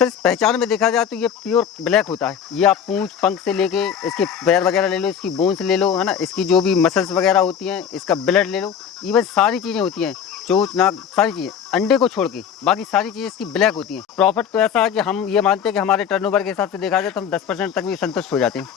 Sir इस पहचान में देखा जाए तो ये प्योर ब्लैक होता है। ये आप पूंछ पंख से लेके इसके पैर वगैरह ले लो, इसकी बोन्स ले लो, है ना, इसकी जो भी मसल्स वगैरह होती हैं, इसका ब्लड ले लो, इवन सारी चीज़ें होती हैं, चोंच नाक सारी चीज़ें, अंडे को छोड़ के बाकी सारी चीज़ें इसकी ब्लैक होती हैं। प्रॉफिट तो ऐसा है कि हम ये मानते हैं कि हमारे टर्नओवर के हिसाब से देखा जाए तो हम 10% तक भी संतुष्ट हो जाते हैं।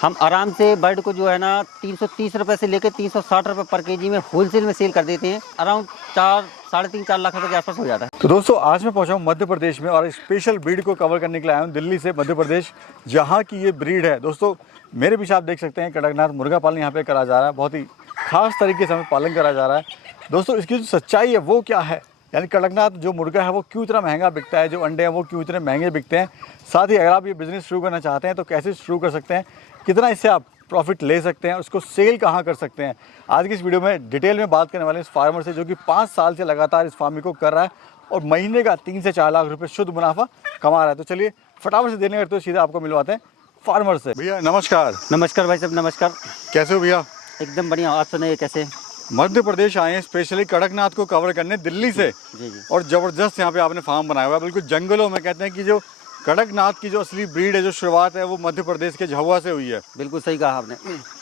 हम आराम से बर्ड को जो है ना 330 रुपये से लेकर 360 रुपये पर केजी में होलसेल में सेल कर देते हैं। अराउंड 4-4.5 लाख रुपये के आसपास हो जाता है। तो दोस्तों आज मैं पहुंचा हूं मध्य प्रदेश में और एक स्पेशल ब्रीड को कवर करने के लिए आया हूं दिल्ली से मध्य प्रदेश, जहां की ये ब्रीड है। दोस्तों मेरे पीछे आप देख सकते हैं कड़कनाथ मुर्गा पालन यहाँ पे करा जा रहा है। बहुत ही खास तरीके से हमें पालन करा जा रहा है। दोस्तों इसकी जो सच्चाई है वो क्या है, यानी कड़कनाथ जो मुर्गा है वो क्यों इतना महंगा बिकता है, जो अंडे हैं वो क्यों इतने महंगे बिकते हैं। साथ ही अगर आप ये बिज़नेस शुरू करना चाहते हैं तो कैसे शुरू कर सकते हैं, कितना इससे आप प्रॉफिट ले सकते हैं, उसको सेल कहाँ कर सकते हैं। आज की इस वीडियो में डिटेल में बात करने वाले हैं इस फार्मर से, जो कि 5 साल से लगातार इस फार्मिंग को कर रहा है और महीने का 3 से 4 लाख रुपए शुद्ध मुनाफा कमा रहा है। तो चलिए फटाफट से देने करते हुए सीधा आपको मिलवाते हैं फार्मर से। भैया नमस्कार। नमस्कार भाई साहब, नमस्कार। कैसे हो भैया? एकदम बढ़िया। आप सुनाइए कैसे? मध्य प्रदेश आए हैं स्पेशली कड़कनाथ को कवर करने दिल्ली से। जी जी। और ज़बरदस्त यहाँ पे आपने फार्म बनाया हुआ है, बिल्कुल जंगलों में। कहते हैं कि जो कड़कनाथ की जो असली ब्रीड है, जो शुरुआत है वो मध्य प्रदेश के झाबुआ से हुई है। बिल्कुल सही कहा आपने।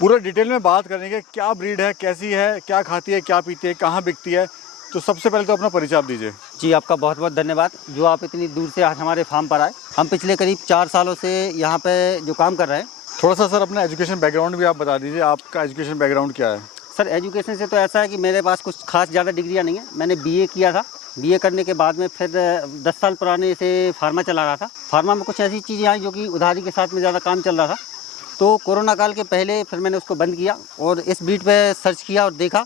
पूरा डिटेल में बात करेंगे, क्या ब्रीड है, कैसी है, क्या खाती है, क्या पीती है, कहाँ बिकती है। तो सबसे पहले तो अपना परिचय आप दीजिए। जी आपका बहुत बहुत धन्यवाद जो आप इतनी दूर से आज हमारे फार्म पर आए। हम पिछले करीब 4 सालों से यहाँ पे जो काम कर रहे हैं। थोड़ा सा सर अपना एजुकेशन बैकग्राउंड भी आप बता दीजिए, आपका एजुकेशन बैकग्राउंड क्या है? सर एजुकेशन से तो ऐसा है कि मेरे पास कुछ खास ज़्यादा डिग्रियाँ नहीं है। मैंने बीए किया था। बीए करने के बाद में फिर 10 साल पुराने से फार्मा चला रहा था। फार्मा में कुछ ऐसी चीज़ें आई जो कि उधारी के साथ में ज़्यादा काम चल रहा था, तो कोरोना काल के पहले फिर मैंने उसको बंद किया और इस ब्रीड पे सर्च किया और देखा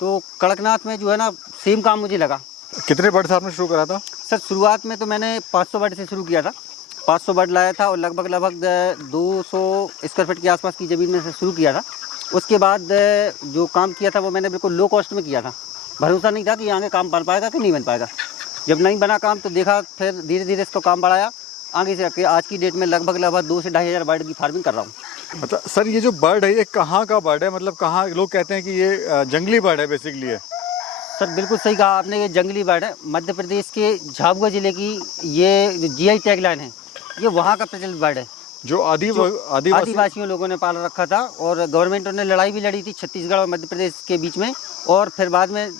तो कड़कनाथ में जो है ना सेम काम मुझे लगा। कितने बर्ड से आपने शुरू करा था? सर शुरुआत में तो मैंने 500 बर्ड से शुरू किया था। 500 बर्ड लाया था और लगभग 200 स्क्वायर फीट के आसपास की ज़मीन में से शुरू किया था। उसके बाद जो काम किया था वो मैंने बिल्कुल लो कॉस्ट में किया था। भरोसा नहीं था कि आगे काम बन पाएगा कि नहीं बन पाएगा। जब नहीं बना काम तो देखा, फिर धीरे धीरे इसको काम बढ़ाया। आगे से आज की डेट में लगभग 2 से 2,500 बर्ड की फार्मिंग कर रहा हूँ। अच्छा सर, ये जो बर्ड है ये कहाँ का बर्ड है? मतलब कहाँ लोग कहते हैं कि ये जंगली बर्ड है बेसिकली है? सर बिल्कुल सही कहा आपने, ये जंगली बर्ड है। मध्य प्रदेश के झाबुआ ज़िले की ये जो जीआई टैगलाइन है, ये वहाँ का प्रचलित बर्ड है जो आदिवासियों लोगों ने पाल रखा था। और गवर्नमेंट ने लड़ाई भी लड़ी थी छत्तीसगढ़ और मध्य प्रदेश के बीच में, और फिर बाद में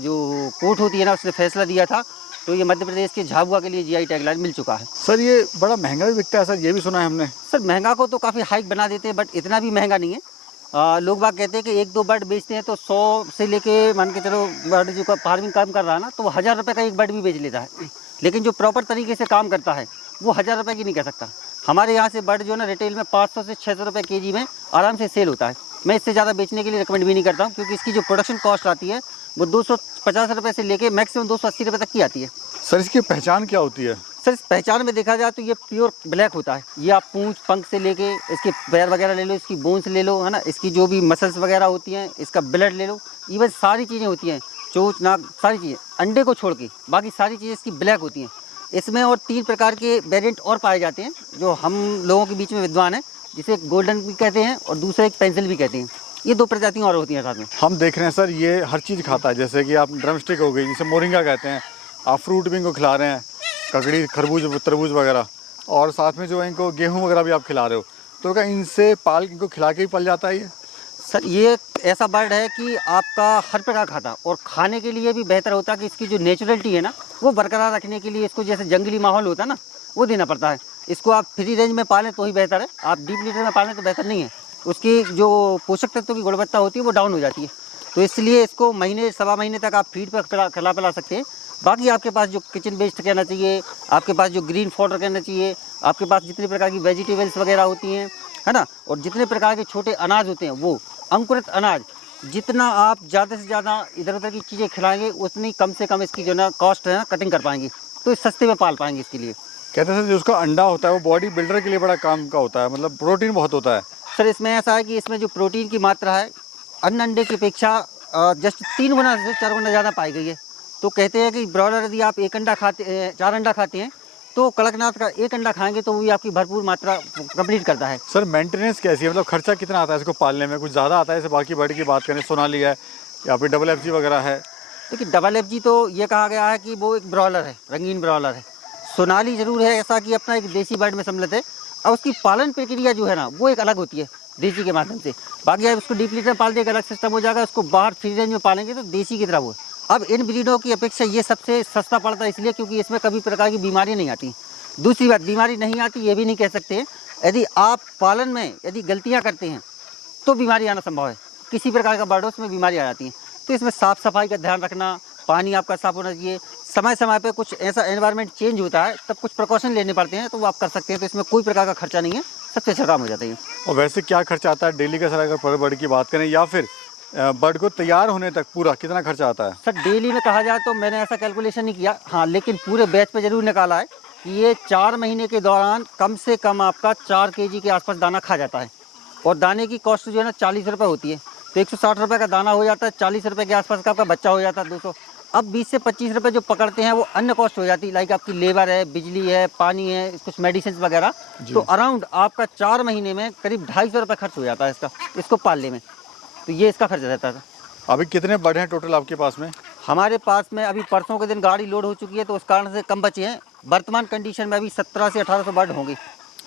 जो कोर्ट होती है ना उसने फैसला दिया था, तो ये मध्य प्रदेश के झाबुआ के लिए जीआई टैगलाइन मिल चुका है। सर ये बड़ा महंगा भी बिकता है सर, ये भी सुना है हमने। सर महंगा को तो काफ़ी हाइक बना देते हैं, बट इतना भी महंगा नहीं है। लोग बाग कहते हैं कि 1-2 बर्ड बेचते हैं तो 100 से लेके मान के चलो बर्ड जो फार्मिंग काम कर रहा है ना, तो वो 1000 रुपये का एक बर्ड भी बेच लेता है। लेकिन जो प्रॉपर तरीके से काम करता है वो 1000 रुपये की नहीं कह सकता। हमारे यहाँ से बर्ड जो है ना रिटेल में 500 से 600 रुपये केजी में आराम से सेल होता है। मैं इससे ज़्यादा बेचने के लिए रिकमेंड भी नहीं करता हूँ, क्योंकि इसकी जो प्रोडक्शन कॉस्ट आती है वो 250 रुपये से लेके मैक्सिमम 280 रुपये तक की आती है। सर इसकी पहचान क्या होती है? सर इस पहचान में देखा जाए तो ये प्योर ब्लैक होता है। ये आप पूंछ पंख से लेके इसके पैर वगैरह ले लो, इसकी बोन्स ले लो, है ना, इसकी जो भी मसल्स वगैरह होती हैं, इसका ब्लड ले लो, इवन सारी चीज़ें होती हैं, चोंच नाक सारी चीज़ें, अंडे को छोड़ के बाकी सारी चीज़ें इसकी ब्लैक होती हैं। इसमें और 3 प्रकार के वेरिएंट और पाए जाते हैं जो हम लोगों के बीच में विद्वान है, जिसे गोल्डन भी कहते हैं और दूसरा एक पेंसिल भी कहते हैं। ये 2 प्रजातियाँ और होती हैं साथ में। हम देख रहे हैं सर ये हर चीज़ खाता है, जैसे कि आप ड्रमस्टिक हो गई, जिसे मोरिंगा कहते हैं, आप फ्रूट भी इनको खिला रहे हैं, ककड़ी खरबूज तरबूज वगैरह, और साथ में जो है इनको गेहूँ वगैरह भी आप खिला रहे हो। तो क्या इनसे पाल इनको खिला के ही पल जाता है ये? सर ये ऐसा बर्ड है कि आपका हर प्रकार खाता, और खाने के लिए भी बेहतर होता है कि इसकी जो नेचुरलिटी है ना वो बरकरार रखने के लिए इसको जैसे जंगली माहौल होता है ना वो देना पड़ता है। इसको आप फ्री रेंज में पालें तो ही बेहतर है, आप डीप लीटर में पालें तो बेहतर नहीं है। उसकी जो पोषक तत्वों की गुणवत्ता होती है वो डाउन हो जाती है। तो इसलिए इसको महीने 1.25 महीने तक आप फीड पर खिला सकते हैं। बाकी आपके पास जो किचन वेस्ट कहना चाहिए, आपके पास जो ग्रीन फॉडर कहना चाहिए, आपके पास जितने प्रकार की वेजिटेबल्स वगैरह होती हैं, है ना, और जितने प्रकार के छोटे अनाज होते हैं, वो अंकुरित अनाज, जितना आप ज़्यादा से ज़्यादा इधर उधर की चीज़ें खिलाएंगे उतनी कम से कम इसकी जो ना कॉस्ट है ना कटिंग कर पाएंगे, तो इस सस्ते में पाल पाएंगे। इसके लिए कहते हैं सर जो उसका अंडा होता है वो बॉडी बिल्डर के लिए बड़ा काम का होता है, मतलब प्रोटीन बहुत होता है। सर इसमें ऐसा है कि इसमें जो प्रोटीन की मात्रा है अन्य अंडे की अपेक्षा जस्ट 3 गुना से 4 गुना ज़्यादा पाई गई है। तो कहते हैं कि ब्रॉयलर यदि आप 4 अंडा खाते हैं तो कड़कनाथ का 1 अंडा खाएंगे तो वो भी आपकी भरपूर मात्रा कंप्लीट करता है। सर मेंटेनेंस कैसी है, मतलब खर्चा कितना आता है इसको पालने में? कुछ ज़्यादा आता है जैसे बाकी बर्ड की बात करें, सोनाली है या फिर DFG वगैरह है? देखिए DFG तो ये कहा गया है कि वो एक ब्रॉयलर है, रंगीन ब्रॉयलर है। सोनाली जरूर है ऐसा कि अपना एक देसी बर्ड में सम्मिलित है, और उसकी पालन प्रक्रिया जो है ना वो एक अलग होती है देसी के माध्यम से। बाकी आप उसको डीप लीटर पाल दें एक अलग सिस्टम हो जाएगा, उसको बाहर फ्री रेंज में पालेंगे तो देसी की तरह वो। अब इन ब्रीडों की अपेक्षा ये सबसे सस्ता पड़ता है इसलिए क्योंकि इसमें कभी प्रकार की बीमारी नहीं आती। दूसरी बात, बीमारी नहीं आती ये भी नहीं कह सकते हैं, यदि आप पालन में यदि गलतियाँ करते हैं तो बीमारी आना संभव है। किसी प्रकार का बर्ड हो उसमें बीमारी आ जाती है। तो इसमें साफ़ सफाई का ध्यान रखना, पानी आपका साफ़ होना चाहिए, समय समय पे कुछ ऐसा एनवायरनमेंट चेंज होता है तब कुछ प्रिकॉशन लेने पड़ते हैं, तो वो आप कर सकते हैं। तो इसमें कोई प्रकार का खर्चा नहीं है, सबसे अच्छा काम हो जाता है। और वैसे क्या खर्चा आता है डेली का सर, अगर पर बर्ड की बात करें, या फिर बर्ड को तैयार होने तक पूरा कितना खर्चा आता है? सर डेली में कहा जाए तो मैंने ऐसा कैलकुलेशन नहीं किया, हाँ लेकिन पूरे बैच पे जरूर निकाला है कि ये 4 महीने के दौरान कम से कम आपका 4 kg के आसपास दाना खा जाता है। और दाने की कॉस्ट जो है ना 40 रुपये होती है, तो 160 रुपये का दाना हो जाता है, 40 रुपये के आसपास का आपका बच्चा हो जाता है 200। अब 20 से 25 रुपये जो पकड़ते हैं वो अन्य कॉस्ट हो जाती है, लाइक आपकी लेबर है, बिजली है, पानी है, कुछ मेडिसिन वगैरह। तो अराउंड आपका 4 महीने में करीब 250 रुपये खर्च हो जाता है इसको पालने में। तो ये इसका खर्च रहता था। अभी कितने बर्ड हैं टोटल आपके पास में? हमारे पास में अभी परसों के दिन गाड़ी लोड हो चुकी है तो उस कारण से कम बचे हैं। वर्तमान कंडीशन में अभी 17 से 1800 बर्ड होंगे,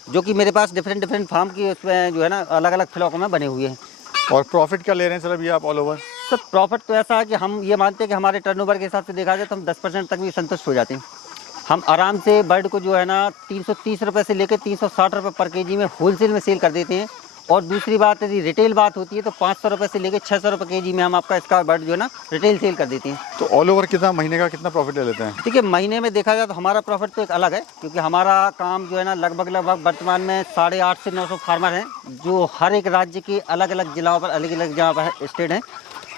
जो कि मेरे पास डिफरेंट फार्म की उसमें जो है ना अलग अलग फ्लॉक में बने हुए हैं। और प्रॉफिट क्या ले रहे हैं सर अभी आप ऑल ओवर? सर प्रॉफिट तो ऐसा है कि हम ये मानते हैं कि हमारे टर्नओवर के हिसाब से देखा जाए तो हम 10% तक भी संतुष्ट हो जाते हैं। हम आराम से बर्ड को जो है ना 330 रुपये से लेकर 360 रुपये पर केजी में होलसेल में सेल कर देते हैं। और दूसरी बात यदि रिटेल बात होती है तो 500 रुपये से लेकर 600 रुपये केजी में हम आपका इसका बर्ड जो है ना रिटेल सेल कर देते हैं। तो ऑल ओवर कितना महीने का कितना प्रॉफिट ले लेते हैं? देखिए महीने में देखा जाए तो हमारा प्रॉफिट तो एक अलग है, क्योंकि हमारा काम जो है ना लगभग वर्तमान में 850 से 900 फार्मर हैं जो हर एक राज्य के अलग अलग जिलों पर अलग अलग जहाँ पर स्टेट हैं,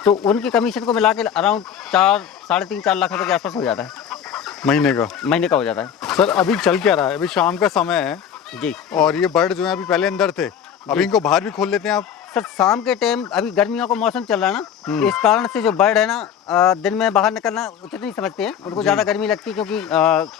तो उनकी कमीशन को मिला के अराउंड 3.5-4 लाख रुपये के आसपास हो जाता है महीने का हो जाता है। सर अभी चल क्या रहा है? अभी शाम का समय है जी, और ये बर्ड जो है अभी पहले अंदर थे, अभी इनको बाहर भी खोल लेते हैं आप? सर शाम के टाइम अभी गर्मियों का मौसम चल रहा है ना, इस कारण से जो बर्ड है ना दिन में बाहर निकलना उचित नहीं समझते हैं, उनको ज़्यादा गर्मी लगती है क्योंकि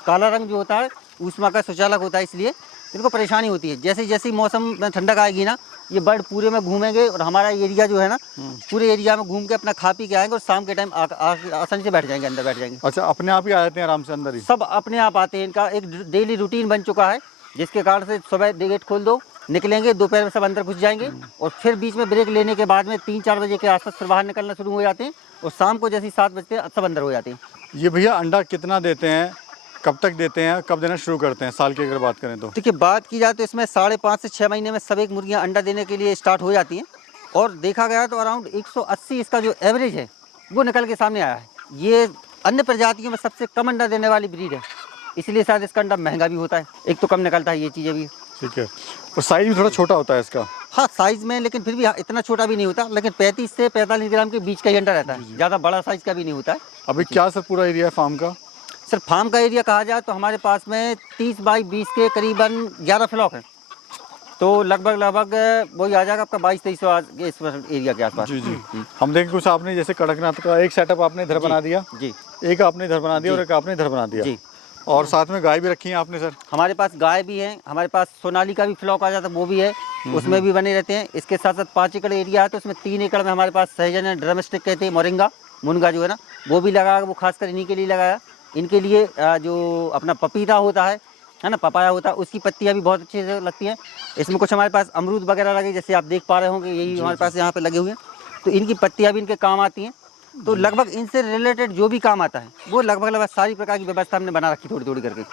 काला रंग जो होता है ऊष्मा का सुचालक होता है, इसलिए इनको परेशानी होती है। जैसे जैसे मौसम में ठंडक आएगी ना ये बर्ड पूरे में घूमेंगे और हमारा एरिया जो है ना पूरे एरिया में घूम के अपना खा पी के आएंगे और शाम के टाइम आसानी से बैठ जाएंगे, अंदर बैठ जाएंगे। अच्छा, अपने आप ही आ जाते हैं आराम से अंदर ही? सब अपने आप आते हैं, इनका एक डेली रूटीन बन चुका है, जिसके कारण से सुबह गेट खोल दो, निकलेंगे, दोपहर में सब अंदर घुस जाएंगे और फिर बीच में ब्रेक लेने के बाद में 3-4 बजे के आसपास फिर बाहर निकलना शुरू हो जाते हैं और शाम को जैसे 7 बजते हैं सब अंदर हो जाते हैं। ये भैया अंडा कितना देते हैं, कब तक देते हैं, कब देना शुरू करते हैं साल की अगर बात करें तो? देखिए बात की जाए तो इसमें 5.5 से 6 महीने में सब एक मुर्गियाँ अंडा देने के लिए स्टार्ट हो जाती हैं और देखा गया तो अराउंड 180 इसका जो एवरेज है वो निकल के सामने आया है। ये अन्य प्रजातियों में सबसे कम अंडा देने वाली ब्रीड है, इसलिए शायद इसका अंडा महंगा भी होता है, एक तो कम निकलता है, ये चीज़ें भी। ठीक है, और साइज भी थोड़ा छोटा होता है इसका? हाँ साइज में, लेकिन फिर भी इतना छोटा भी नहीं होता, लेकिन 35 से 45 ग्राम के बीच का ही अंडा रहता है, ज़्यादा बड़ा साइज का भी नहीं होता है। अभी क्या सर पूरा एरिया है फार्म का? सर फार्म का एरिया कहा जाए तो हमारे पास में 30 बाई 20 के करीबन 11 फ्लॉक हैं, तो लगभग वही आ जाएगा आपका 2200-2300 इस एरिया के आसपास। जी जी। हम देखें कुछ आपने जैसे कड़कनाथ का एक सेटअप आपने इधर बना दिया जी, एक आपने इधर बना दिया और एक आपने इधर बना दिया जी, और साथ में गाय भी रखी है आपने सर? हमारे पास गाय भी है, हमारे पास सोनाली का भी फ्लॉक आ जाता है वो भी है, उसमें भी बने रहते हैं। इसके साथ साथ 5 एकड़ एरिया है तो उसमें 3 एकड़ में हमारे पास सहजन है, ड्रमस्टिक कहते हैं, मोरिंगा मुनगा जो है ना वो भी लगाया, वो खासकर इन्हीं के लिए लगाया। इनके लिए जो अपना पपीता होता है ना, पपाया होता है, उसकी पत्तियां भी बहुत अच्छे से लगती हैं। इसमें कुछ हमारे पास अमरूद वगैरह लगे, जैसे आप देख पा रहे होंगे, यही हमारे पास यहाँ पे लगे हुए हैं, तो इनकी पत्तियां भी इनके काम आती हैं। तो लगभग इनसे रिलेटेड जो भी काम आता है वो लगभग सारी प्रकार की व्यवस्था हमने बना रखी थोड़ी थोड़ी करके।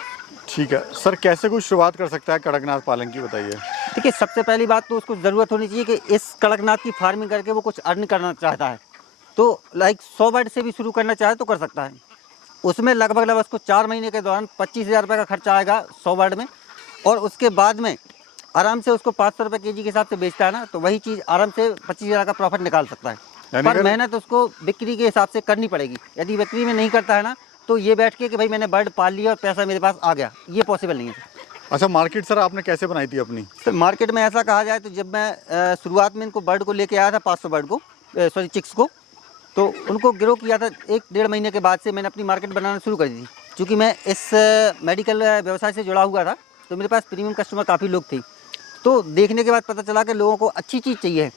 ठीक है सर, कैसे कोई शुरुआत कर सकता है कड़कनाथ पालन की, बताइए? देखिए सबसे पहली बात तो उसको ज़रूरत होनी चाहिए कि इस कड़कनाथ की फार्मिंग करके वो कुछ अर्न करना चाहता है, तो लाइक 100 बर्ड से भी शुरू करना चाहे तो कर सकता है। उसमें लगभग उसको 4 महीने के दौरान 25,000 रुपये का खर्चा आएगा 100 बर्ड में, और उसके बाद में आराम से उसको 500 रुपये केजी के हिसाब से बेचता है ना, तो वही चीज़ आराम से 25,000 का प्रॉफिट निकाल सकता है। पर मेहनत उसको बिक्री के हिसाब से करनी पड़ेगी। यदि बिक्री में नहीं करता है ना तो ये बैठ के कि भाई मैंने बर्ड पाल लिया और पैसा मेरे पास आ गया, ये पॉसिबल नहीं है। अच्छा, मार्केट सर आपने कैसे बनाई थी अपनी? सर मार्केट में ऐसा कहा जाए तो जब मैं शुरुआत में इनको बर्ड को लेके आया था 500 बर्ड को चिक्स को, तो उनको ग्रो किया था 1-1.5 महीने के बाद से मैंने अपनी मार्केट बनाना शुरू कर दी थी। क्योंकि मैं इस मेडिकल व्यवसाय से जुड़ा हुआ था तो मेरे पास प्रीमियम कस्टमर काफ़ी लोग थे, तो देखने के बाद पता चला कि लोगों को अच्छी चीज़ चाहिए,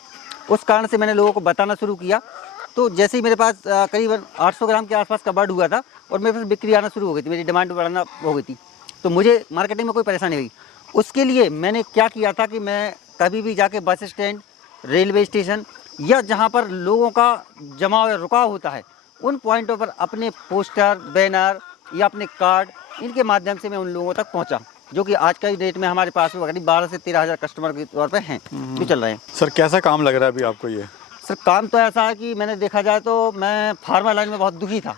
उस कारण से मैंने लोगों को बताना शुरू किया। तो जैसे ही मेरे पास करीबन 800 ग्राम के आसपास का बर्ड हुआ था और मेरे पास बिक्री आना शुरू हो गई थी, मेरी डिमांड बढ़ाना हो गई थी, तो मुझे मार्केटिंग में कोई परेशानी हुई। उसके लिए मैंने क्या किया था कि मैं कभी भी जाके बस स्टैंड, रेलवे स्टेशन या जहाँ पर लोगों का जमाव या रुकाव होता है, उन पॉइंटों पर अपने पोस्टर, बैनर या अपने कार्ड, इनके माध्यम से मैं उन लोगों तक पहुँचा, जो कि आज का ही डेट में हमारे पास में करीब 12 से 13 हज़ार कस्टमर के तौर पर हैं जो चल रहे हैं। सर कैसा काम लग रहा है अभी आपको ये? सर काम तो ऐसा है कि मैंने देखा जाए तो मैं फार्मा लाइन में बहुत दुखी था,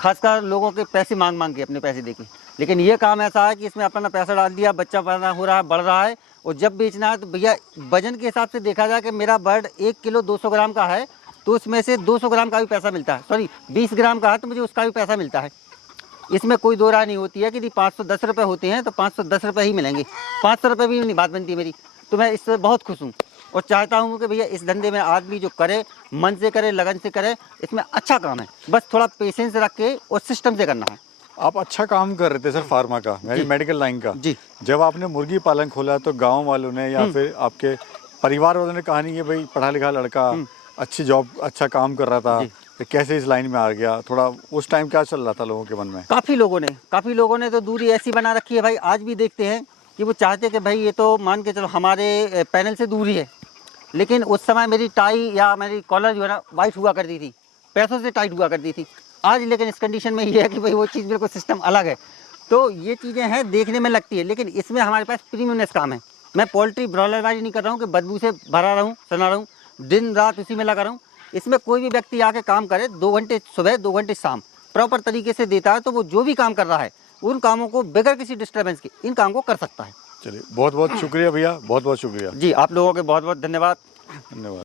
खासकर लोगों के पैसे मांग मांग के, अपने पैसे देके। लेकिन ये काम ऐसा है कि इसमें अपना पैसा डाल दिया, बच्चा पैदा हो रहा है, बढ़ रहा है, और जब बेचना है तो भैया वजन के हिसाब से देखा जाए कि मेरा बर्ड 1 किलो 200 ग्राम का है तो उसमें से 200 ग्राम का भी पैसा मिलता है, सॉरी 20 ग्राम का है तो मुझे उसका भी पैसा मिलता है। इसमें कोई दो राय नहीं होती है कि यदि 510 रुपये होते हैं तो 510 रुपये ही मिलेंगे, 500 रुपये भी नहीं बात बनती है मेरी। तो मैं इससे बहुत खुश हूँ और चाहता हूँ कि भैया इस धंधे में आदमी जो करे, मन से करे, लगन से करे, इसमें अच्छा काम है, बस थोड़ा पेशेंस रख के और सिस्टम से करना है। आप अच्छा काम कर रहे थे सर फार्मा का, मेडिकल लाइन का। जी। जब आपने मुर्गी पालन खोला तो गांव वालों ने या फिर आपके परिवार वालों ने कहा नहीं कि भाई पढ़ा लिखा लड़का अच्छी जॉब, अच्छा काम कर रहा था, तो कैसे इस लाइन में आ गया? थोड़ा उस टाइम क्या चल रहा था लोगों के मन में? काफ़ी लोगों ने तो दूरी ऐसी बना रखी है भाई, आज भी देखते हैं कि वो चाहते कि भाई ये तो मान के चलो हमारे पैनल से दूरी है, लेकिन उस समय मेरी टाई या मेरी कॉलर जो है ना वाइट हुआ करती थी, पैसों से टाइट हुआ करती थी। आज लेकिन इस कंडीशन में ये है कि भाई वो चीज़ बिल्कुल सिस्टम अलग है। तो ये चीज़ें हैं, देखने में लगती है, लेकिन इसमें हमारे पास प्रीमियमनेस काम है। मैं पोल्ट्री ब्रॉयलरबाजी नहीं कर रहा हूँ कि बदबू से भरा रहूँ, सना रहूँ, दिन रात उसी में लगा रहूँ। इसमें कोई भी व्यक्ति आके काम करे, 2 घंटे सुबह 2 घंटे शाम प्रॉपर तरीके से देता है, तो वो जो भी काम कर रहा है उन कामों को बगैर किसी डिस्टर्बेंस के इन काम को कर सकता है। चलिए बहुत बहुत शुक्रिया भैया, बहुत बहुत शुक्रिया जी, आप लोगों के बहुत बहुत धन्यवाद। धन्यवाद।